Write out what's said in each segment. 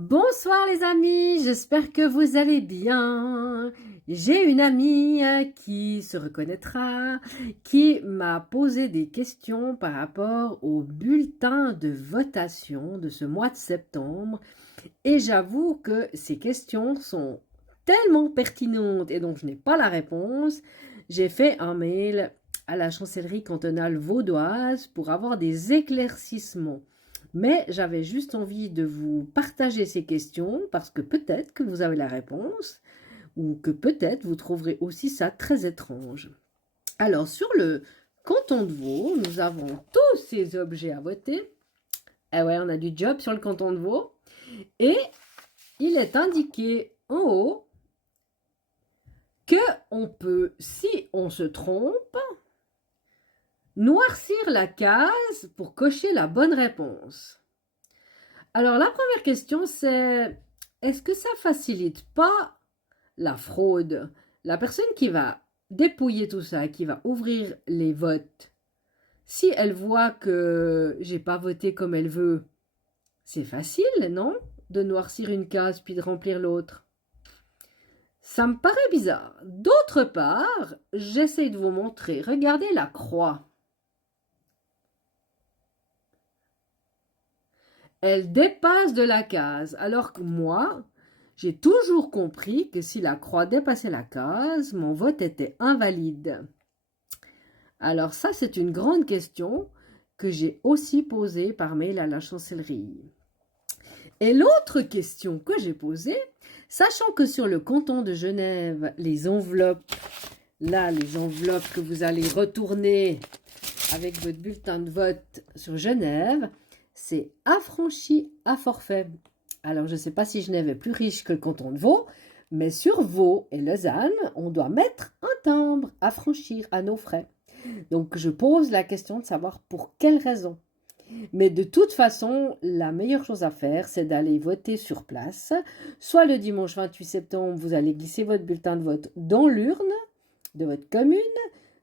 Bonsoir les amis, j'espère que vous allez bien. J'ai une amie qui se reconnaîtra, qui m'a posé des questions par rapport au bulletin de votation de ce mois de septembre. Et j'avoue que ces questions sont tellement pertinentes et donc je n'ai pas la réponse. J'ai fait un mail à la chancellerie cantonale vaudoise pour avoir des éclaircissements. Mais j'avais juste envie de vous partager ces questions parce que peut-être que vous avez la réponse ou que peut-être vous trouverez aussi ça très étrange. Alors, sur le canton de Vaud, nous avons tous ces objets à voter. Eh ouais, on a du job sur le canton de Vaud. Et il est indiqué en haut que on peut, si on se trompe, noircir la case pour cocher la bonne réponse. Alors, la première question, c'est est-ce que ça facilite pas la fraude? La personne qui va dépouiller tout ça, qui va ouvrir les votes, si elle voit que j'ai pas voté comme elle veut, c'est facile, non? De noircir une case puis de remplir l'autre. Ça me paraît bizarre. D'autre part, j'essaye de vous montrer. Regardez la croix. Elle dépasse de la case, alors que moi, j'ai toujours compris que si la croix dépassait la case, mon vote était invalide. Alors ça, c'est une grande question que j'ai aussi posée par mail à la chancellerie. Et l'autre question que j'ai posée, sachant que sur le canton de Genève, les enveloppes, là, les enveloppes que vous allez retourner avec votre bulletin de vote sur Genève, c'est affranchi à forfait. Alors, je ne sais pas si Genève est plus riche que le canton de Vaud, mais sur Vaud et Lausanne, on doit mettre un timbre, affranchir à nos frais. Donc, je pose la question de savoir pour quelle raison. Mais de toute façon, la meilleure chose à faire, c'est d'aller voter sur place. Soit le dimanche 28 septembre, vous allez glisser votre bulletin de vote dans l'urne de votre commune,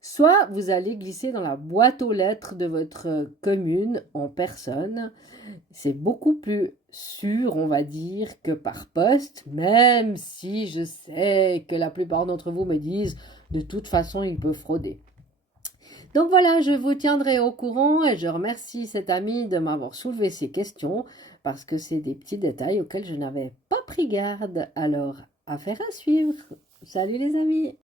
soit vous allez glisser dans la boîte aux lettres de votre commune en personne. C'est beaucoup plus sûr, on va dire, que par poste, même si je sais que la plupart d'entre vous me disent de toute façon, il peut frauder. Donc voilà, je vous tiendrai au courant et je remercie cet ami de m'avoir soulevé ces questions parce que c'est des petits détails auxquels je n'avais pas pris garde. Alors, affaire à suivre. Salut les amis!